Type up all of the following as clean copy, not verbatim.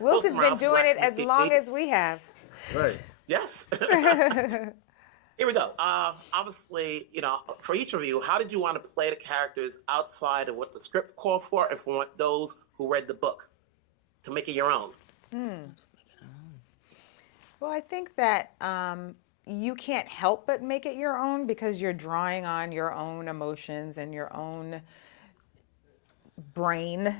Wilson's been doing it as long as we have. Right. Yes. Here we go. Obviously, for each of you, how did you want to play the characters outside of what the script called for and for those who read the book to make it your own? Well, I think that you can't help but make it your own because you're drawing on your own emotions and your own brain,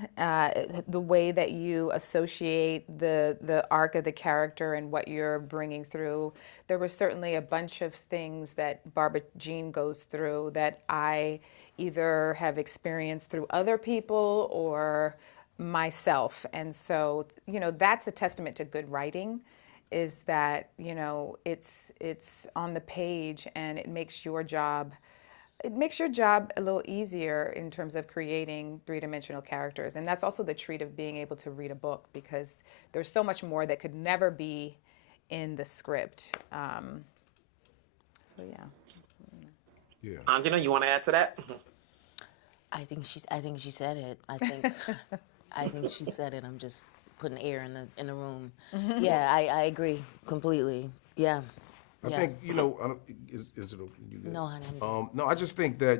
the way that you associate the arc of the character and what you're bringing through. There were certainly a bunch of things that Barbara Jean goes through that I either have experienced through other people or myself. And so, that's a testament to good writing, is that, it's on the page and it makes your job a little easier in terms of creating three-dimensional characters. And that's also the treat of being able to read a book, because there's so much more that could never be in the script. So yeah. Aunjanue, you want to add to that? I think she said it. I think she said it. I'm just putting air in the room. Yeah, I agree completely. Yeah. I think, is it you good? No, honey. No, I just think that,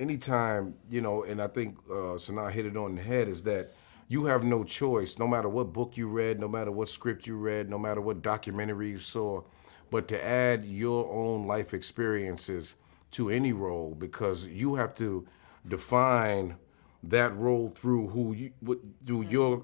anytime, and I think Sanaa hit it on the head, is that you have no choice, no matter what book you read, no matter what script you read, no matter what documentary you saw, but to add your own life experiences to any role, because you have to define that role through through your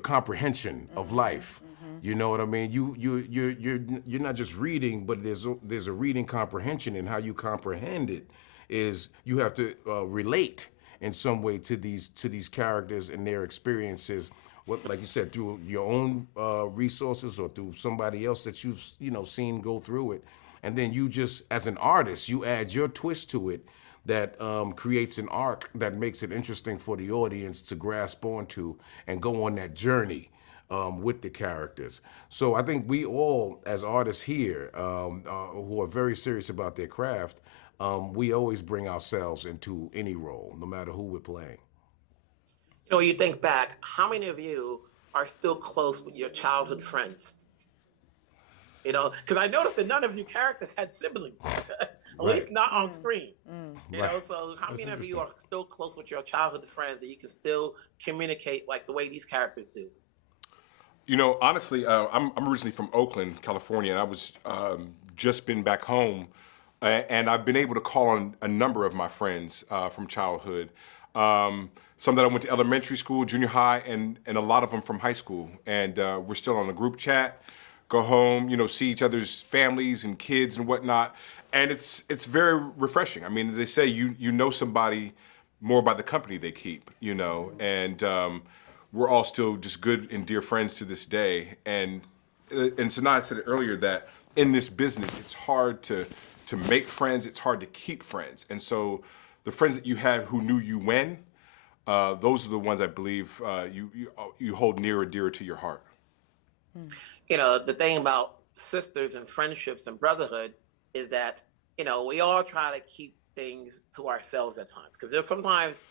comprehension of life. You know what I mean? You're not just reading, but there's a reading comprehension, and how you comprehend it is you have to relate in some way to these characters and their experiences. Like you said, through your own resources or through somebody else that you've seen go through it, and then you just, as an artist, you add your twist to it that creates an arc that makes it interesting for the audience to grasp onto and go on that journey with the characters. So I think we all, as artists here, who are very serious about their craft, we always bring ourselves into any role, no matter who we're playing. You think back, how many of you are still close with your childhood friends? Because I noticed that none of you characters had siblings, at least not on screen. So how many of you are still close with your childhood friends that you can still communicate like the way these characters do? Honestly, I'm originally from Oakland, California, and I was just been back home, and I've been able to call on a number of my friends from childhood. Some that I went to elementary school, junior high, and a lot of them from high school. And we're still on a group chat, go home, see each other's families and kids and whatnot. And it's very refreshing. I mean, they say you know somebody more by the company they keep, and we're all still just good and dear friends to this day. And Sanaa said it earlier that in this business, it's hard to make friends, it's hard to keep friends. And so the friends that you had who knew you when, those are the ones I believe you hold near and dear to your heart. The thing about sisters and friendships and brotherhood is that, we all try to keep things to ourselves at times. Because there's sometimes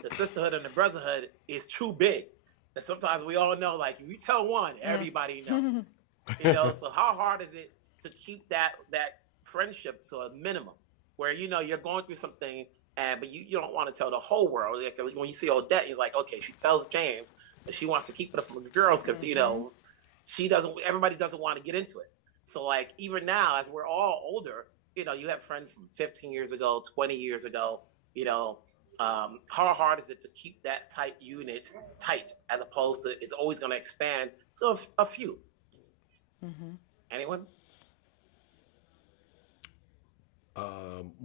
the sisterhood and the brotherhood is too big. And sometimes we all know, like, if you tell one, everybody knows. So how hard is it to keep that friendship to a minimum where, you're going through something, but you don't want to tell the whole world. Like, when you see Odette, you're like, okay, she tells James that she wants to keep it from the girls because, everybody doesn't want to get into it. So, like, even now, as we're all older, you have friends from 15 years ago, 20 years ago, how hard is it to keep that tight unit tight as opposed to it's always going to expand to a few? Anyone?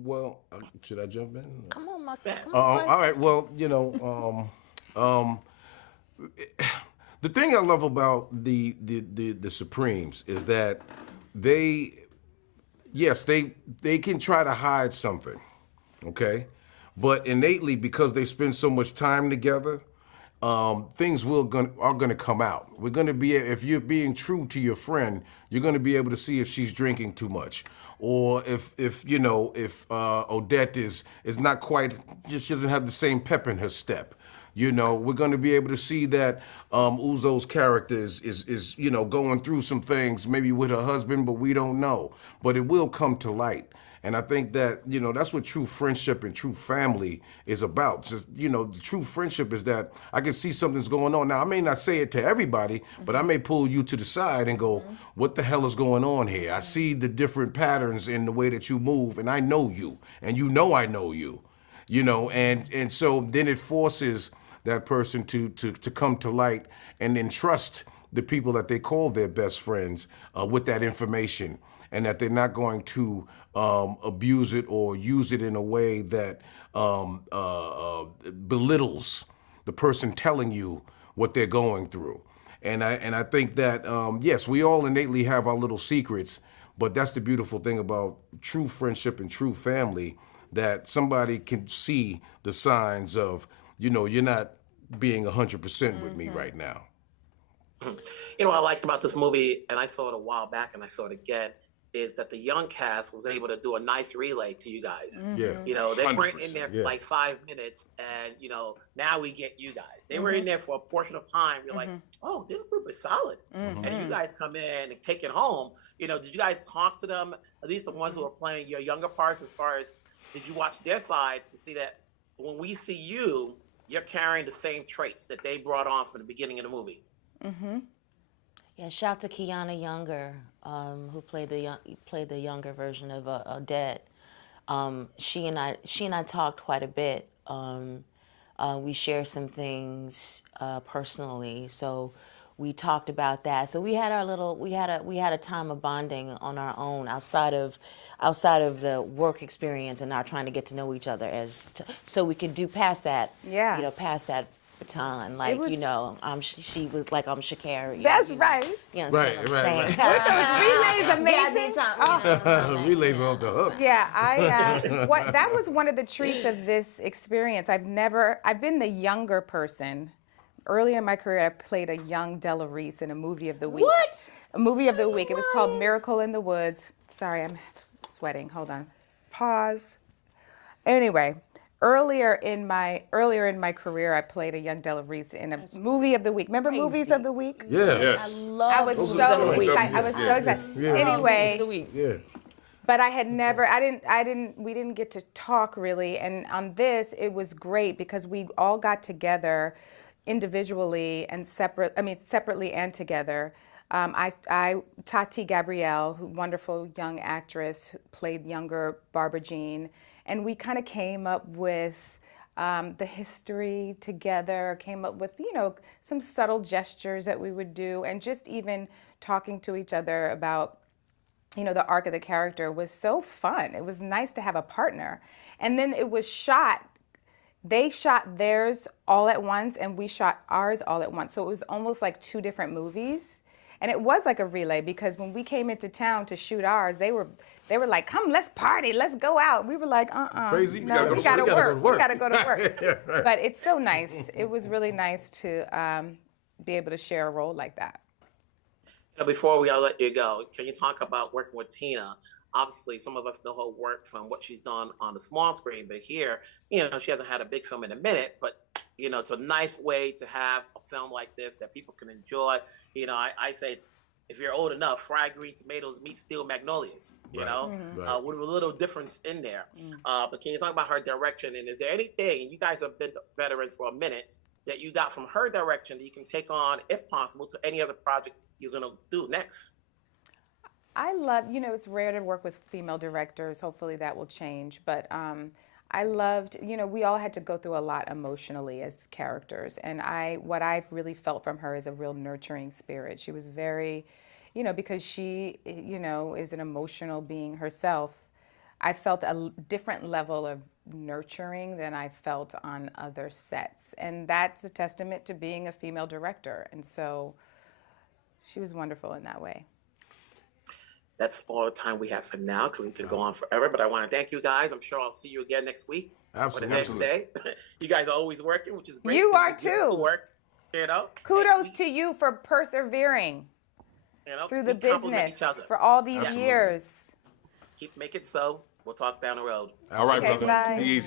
Well, should I jump in? Come on, Mark. All right. Well, the thing I love about the Supremes is that they can try to hide something, okay? But innately, because they spend so much time together, things are going to come out. We're going to be, if you're being true to your friend, you're going to be able to see if she's drinking too much, or if Odette is not quite, just doesn't have the same pep in her step. You know, we're going to be able to see that Uzo's character is you know, going through some things, maybe with her husband, but we don't know. But it will come to light. And I think that, you know, that's what true friendship and true family is about. Just, you know, the true friendship is that I can see something's going on. Now, I may not say it to everybody, but I may pull you to the side and go, what the hell is going on here? I see the different patterns in the way that you move, and I know you, and you know I know you, you know, and so then it forces that person to come to light and then trust the people that they call their best friends with that information, and that they're not going to abuse it or use it in a way that belittles the person telling you what they're going through. And I think that, yes, we all innately have our little secrets, but that's the beautiful thing about true friendship and true family, that somebody can see the signs of, you know, you're not being 100% with me right now. You know what I liked about this movie, and I saw it a while back and I saw it again, is that the young cast was able to do a nice relay to you guys. Yeah. You know, they weren't in there for yeah. like 5 minutes, and you know, now we get you guys. They were in there for a portion of time. You're like, oh, this group is solid, and you guys come in and take it home. You know, did you guys talk to them? At least the ones who are playing your younger parts. As far as, did you watch their sides to see that when we see you, you're carrying the same traits that they brought on from the beginning of the movie? Yeah, shout out to Kiana Younger, who played the younger version of Odette. She and I talked quite a bit. We share some things personally, so we talked about that. So we had a time of bonding on our own outside of the work experience, and not trying to get to know each other so we could do past that. Yeah. You know, past that baton, like, you know, she was like, I'm Shakira. That's you know, right. You know Right, what I'm right, saying? Relays amazing. Relays off the hook. Yeah, that was one of the treats of this experience. I've been the younger person. Early in my career, I played a young Della Reese in a movie of the week. What? A movie of the week. It was called Miracle in the Woods. Sorry, I'm sweating. Hold on. Pause. Anyway, earlier in my career, I played a young Della Reese in a movie of the week. Remember Movies of the Week? Yeah. Yes. I was so excited. I was so excited. Yeah. Anyway, Yeah. but I had never, we didn't get to talk really. And on this, it was great because we all got together individually and separately and together. Tati Gabrielle, wonderful young actress, who played younger Barbara Jean, and we kind of came up with the history together, came up with, you know, some subtle gestures that we would do, and just even talking to each other about, you know, the arc of the character was so fun. It was nice to have a partner. And then it was shot. They shot theirs all at once, and we shot ours all at once. So it was almost like two different movies. And it was like a relay, because when we came into town to shoot ours, they were like, come, let's party, let's go out. We were like, Crazy? no, we gotta work. We gotta go to work. Right. But it's so nice. It was really nice to be able to share a role like that. You know, before we all let you go, can you talk about working with Tina? Obviously, some of us know her work from what she's done on the small screen, but here, you know, she hasn't had a big film in a minute, but, you know, it's a nice way to have a film like this that people can enjoy. You know, I say it's, if you're old enough, fried green tomatoes meet steel magnolias, you know, with a little difference in there. But can you talk about her direction? And is there anything, and you guys have been veterans for a minute, that you got from her direction that you can take on, if possible, to any other project you're going to do next? I love, you know, it's rare to work with female directors. Hopefully that will change. But I loved, you know, we all had to go through a lot emotionally as characters. And what I really felt from her is a real nurturing spirit. She was very, you know, because she, you know, is an emotional being herself. I felt a different level of nurturing than I felt on other sets. And that's a testament to being a female director. And so she was wonderful in that way. That's all the time we have for now, because we could go on forever. But I want to thank you guys. I'm sure I'll see you again next week. Absolutely. Or the next day. You guys are always working, which is great. You are too. Work, you know. Kudos to you for persevering through the business for all these years. Keep making it so. We'll talk down the road. All right, Okay, brother. bye. Be easy.